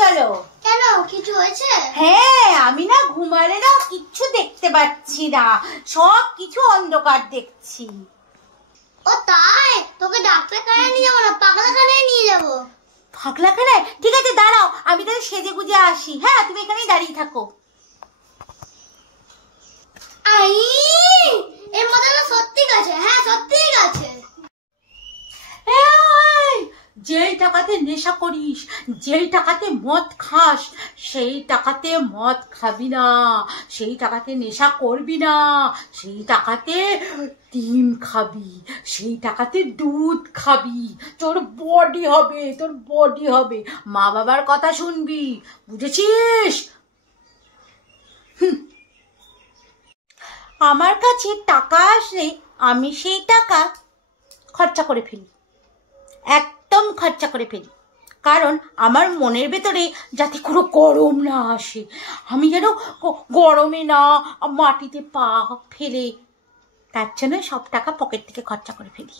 চলো। কেন, কিছু হয়েছে? হ্যাঁ, আমি না ঘুমালে না কিচ্ছু দেখতে পাচ্ছি না, সব কিছু অন্ধকার দেখছি। ও তাই? তোকে ডাক্তারখানায় নিয়ে যাবো না, পাগলাখানায় নিয়ে যাবো। পাগলাখানায়? ঠিক আছে দাঁড়াও, আমি তাহলে সেজে গুজে আসি। হ্যাঁ, তুমি এখানেই দাঁড়িয়ে থাকো। আই, এর মধ্যে তো সত্যি গেছে। হ্যাঁ, সত্যি গেছে। যেই টাকাতে নেশা করিস, যেই টাকাতে মদ খাস, সেই টাকাতে মদ খাবি না, সেই টাকাতে নেশা করবি না, সেই টাকাতে ডিম খাবি, সেই টাকাতে দুধ খাবি, তোর বডি হবে, তোর বডি হবে। মা বাবার কথা শুনবি, বুঝেছিস? আমার কাছে টাকা আসলে আমি সেই টাকা খরচা করে ফেলি, একদম খরচা করে ফেলি, কারণ আমার মনের ভেতরে যাতে কোনো গরম না আসে, আমি যেন গরমে না মাটিতে পা ফেলে, তার জন্য সব টাকা পকেট থেকে খরচা করে ফেলি।